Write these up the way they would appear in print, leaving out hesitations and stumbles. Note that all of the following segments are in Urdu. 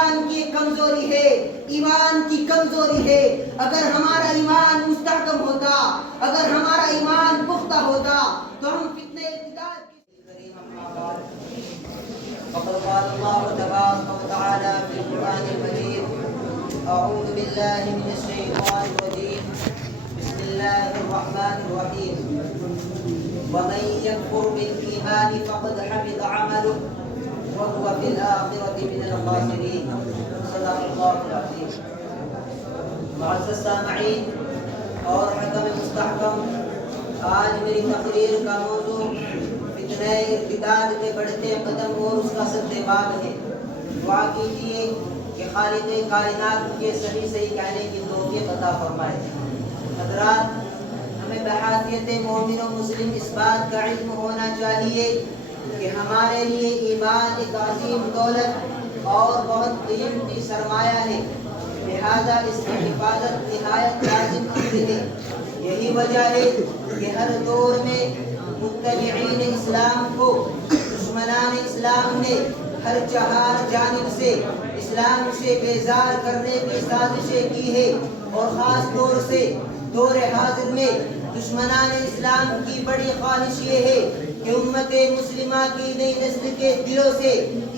ایمان کی کمزوری ہے، ایمان کی کمزوری ہے۔ اگر ہمارا ایمان مستحکم ہوتا، اگر ہمارا ایمان پختہ ہوتا تو ہم فتنہ ارتداد فقد قال الله تبارك وتعالى في القرآن المجيد أعوذ بالله من الشيطان الرجيم بسم الله الرحمن الرحيم ومن يكفر بالإيمان فقد حبط عمله وهو في الآخرة من الخاسرين صدق الله العظيم۔ معزز سامعین اور حکم مستحکم، آج میری تقریر کا موضوع فتنہ ارتداد کے بڑھتے قدم اور اس کا سدباب ہے۔ دعا کیجیے کہ خالق کائنات کے صحیح کہنے کی توفیق عطا فرمائے۔ حضرات، ہمیں بحیثیت مومن و مسلم اس بات کا علم ہونا چاہیے کہ ہمارے لیے ایمان ایک عظیم دولت اور بہت قیمتی سرمایہ ہے، لہذا اس کی حفاظت نہایت لازم امر ہے۔ یہی وجہ ہے کہ ہر دور میں متبعین اسلام کو دشمنان اسلام نے ہر چہار جانب سے اسلام سے بیزار کرنے کی سازشیں کی ہے، اور خاص طور سے دور حاضر میں دشمنان اسلام کی بڑی خواہش یہ ہے کہ امت مسلمہ کی نئی نسل کے دلوں سے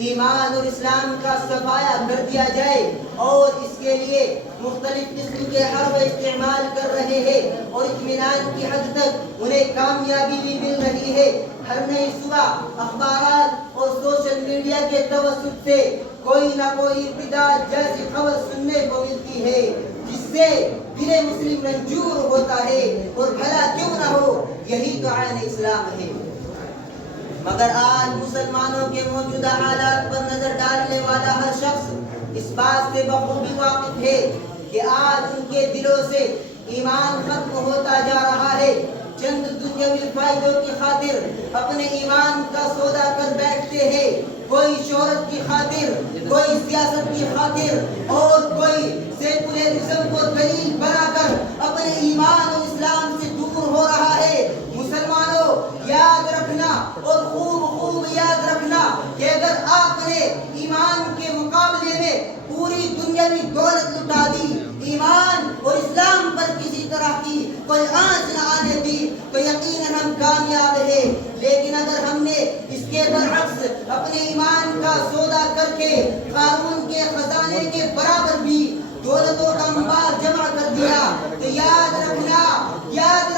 ایمان اور اسلام کا صفایا کر دیا جائے، اور اس کے لیے مختلف قسم کے حرب استعمال کر رہے ہیں، اور اطمینان کی حد تک انہیں کامیابی بھی مل رہی ہے۔ ہر نئی صبح اخبارات اور سوشل میڈیا کے توسط سے کوئی نہ کوئی ارتداد جیسی خبر سننے کو ملتی ہے، جس سے دل مسلم رنجور ہوتا ہے، اور بھلا کیوں نہ ہو، یہی تو عین اسلام ہے۔ مگر آج مسلمانوں کے موجودہ حالات پر نظر ڈالنے والا ہر شخص اس بات سے بخوبی واقف ہے کہ آج ان کے دلوں سے ایمان ختم ہوتا جا رہا ہے۔ چند دنیاوی فائدوں کی خاطر اپنے ایمان کا سودا کر بیٹھتے ہیں، کوئی شہرت کی خاطر، کوئی سیاست کی خاطر، اور کوئی سیکولرزم کو دلیل بنا کر اپنے ایمان و اسلام سے دور ہو رہا ہے۔ مسلمانوں، یاد رکھنا اور خوب یاد رکھنا کہ اگر آپ نے ایمان کے مقابلے میں پوری دنیاوی دولت لٹا دی، ایمان اور اسلام پر کسی طرح کی کوئی آنچ نہ آنے دی، تو یقیناً ہم کامیاب ہیں۔ لیکن اگر ہم نے اس کے برعکس اپنے ایمان کا سودا کر کے قارون کے خزانے کے برابر بھی دولتوں کا انبار جمع کر دیا، تو یاد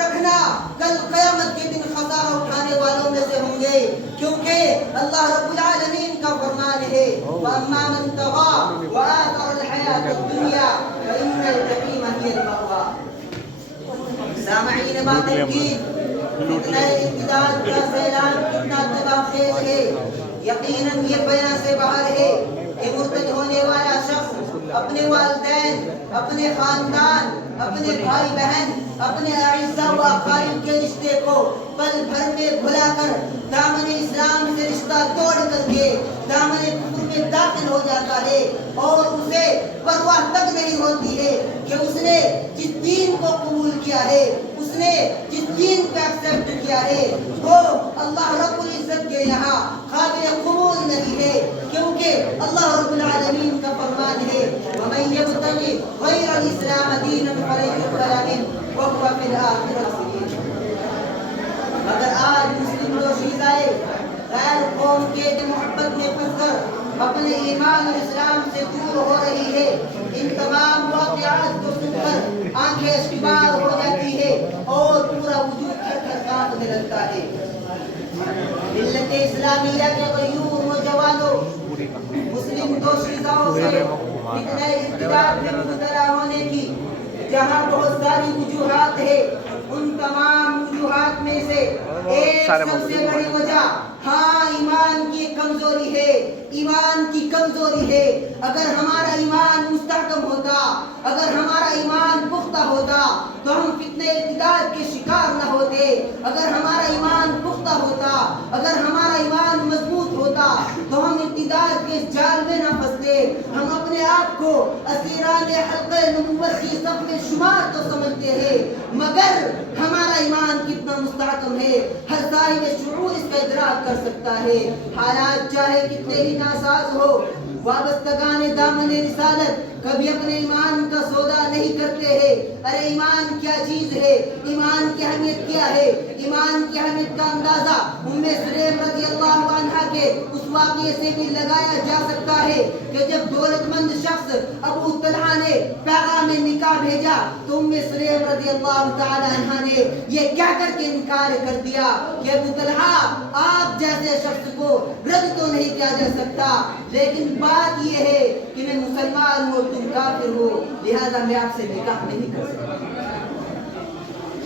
رکھنا کل قیامت کے دن خسارہ اٹھانے والوں میں سے ہوں گے، کیونکہ اللہ رب العالمین کا فرمان ہے وَأَمَّا مَن طَغَىٰ وَآثَرَ الْحَيَاةَ الدُّنْيَا فَإِنَّ الْجَحِيمَ هِيَ الْمَأْوَىٰ۔ سامعین باتیں کی، فتنہ ارتداد کا سیلاب کتنا تباہ خیز ہے۔ یقیناً یہ بیان سے باہر ہے کہ مرتد ہونے والا شخص اپنے والدین، اپنے خاندان، اپنے بھائی بہن، اپنے اعزاء و اقارب کے رشتے کو پل بھر میں بھلا کر دامن اسلام سے رشتہ توڑ کر کے دامن کفر میں داخل ہو جاتا ہے، اور اسے پرواہ تک نہیں ہوتی ہے کہ اس نے جس دین کو قبول کیا ہے، اس نے جس دین کو ایکسپٹ کیا ہے، وہ اللہ رب العزت کے یہاں قابل قبول نہیں ہے، کیونکہ اللہ رب العالمین کا فرمان ہے وَمَن يَبْتَغِ غَيْرَ الْإِسْلَامَ دِينًا فَلَن يُقْبَلَ مِنْهُ وَهُوَ فِي الْآخِرَةِ مِنَ الْخَاسِرِينَ۔ مگر آج مسلم دوشیزائے غیر قوم کے محبت میں پھنس کر اپنے ایمان اور اسلام سے دور ہو رہی ہے۔ ان تمام واقعات کو سن کر آنکھیں اشکبار ہو جاتی ہے اور پورا وجود تھر کانپنے لگتا ہے۔ ملت اسلامیہ کے غیور نوجوانوں، مسلم دوشیزاؤں سے فتنہ ارتداد میں مبتلا ہونے کی جہاں بہت ساری وجوہات ہے، ان تمام وجوہات میں سے ایک سب سے بڑی وجہ ایمان کی کمزوری ہے، ایمان کی کمزوری ہے۔ اگر ہمارا ایمان مستحکم ہوتا، اگر ہمارا ایمان پختہ ہوتا تو ہم فتنہ ارتداد کے شکار نہ ہوتے۔ اگر ہمارا ایمان پختہ ہوتا، اگر ہمارا ایمان مضبوط ہوتا تو ہم ارتداد کے جال میں نہ پھنستے۔ ہم اپنے آپ کو اسیران حلقہ نبوت کی صف میں شمار تو سمجھتے ہیں، مگر ہمارا ایمان کتنا مستحکم ہے ہر صاحب شعور اس کا ادراک کر سکتا ہے۔ حالات چاہے کتنے ہی ناساز ہو، وابستگان دامن رسالت کبھی اپنے ایمان کا سودا نہیں کرتے ہیں. ارے ایمان کیا چیز ہے, ایمان کی اہمیت کیا ہے؟ ایمان کی اہمیت کا اندازہ ام سلیم رضی اللہ عنہا کے اس واقعے سے بھی لگایا جا سکتا ہے کہ جب دولت مند شخص ابو طلحہ نے پیغام نکاح بھیجا تو ام سلیم رضی اللہ تعالی عنہا نے یہ کہہ کر کے انکار کر دیا کہ ابو طلحہ آپ جیسے شخص کو رد تو نہیں کیا جا سکتا, لیکن بات یہ ہے کہ میں مسلمان ہوں اور تم کافر ہو, لہذا میں آپ سے نکاح نہیں کر سکتا.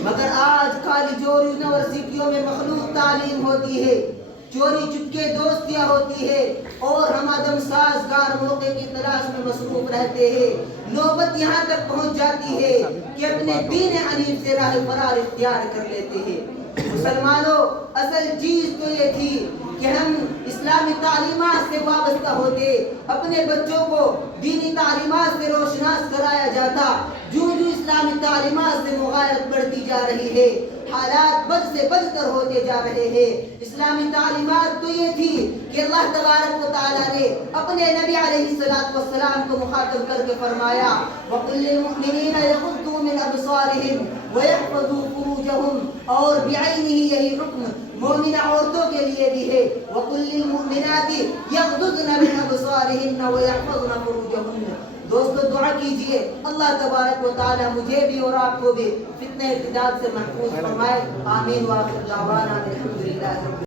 مگر آج کالجوں اور یونیورسٹیوں میں مخلوط تعلیم ہوتی ہے, چوری چپکے دوستیاں ہوتی ہے اور ہم عدم سازگار موقع کی تلاش میں مصروف رہتے ہیں. نوبت یہاں تک پہنچ جاتی ہے کہ اپنے دین حنیف سے راہ فرار اختیار کر لیتے ہیں. مسلمانوں, اصل چیز تو یہ تھی کہ ہم اسلامی تعلیمات سے وابستہ ہوتے, اپنے بچوں کو دینی تعلیمات سے روشناس کرایا جاتا. جو اسلامی تعلیمات سے مغایرت بڑھتی جا رہی ہے, حالات بد سے بدتر ہوتے جا رہے ہیں. اسلامی تعلیمات تو یہ تھی کہ اللہ تبارک و تعالیٰ نے اپنے نبی علیہ السلام کو مخاطب کر کے فرمایا وَقُلْ لِلْمُؤْمِنِينَ يَغُضُّوا مِنْ أَبْصَارِهِمْ وَيَحْفَظُوا فُرُوجَهُمْ, اور بعینہ یہی حکم مومنہ عورتوں کے لیے بھی ہے. وَقُلْ لِلْمُؤْمِنَاتِ يَغْضُضْنَ مِنْ أَبْصَارِهِنَّ وَيَحْفَظْنَ فُرُوجَهُنَّ. دوستو دعا کیجئے اللہ تبارک و تعالی مجھے بھی اور آپ کو بھی فتنہ ارتداد سے محفوظ فرمائے. آمین. وآخر دعوانا الحمدللہ.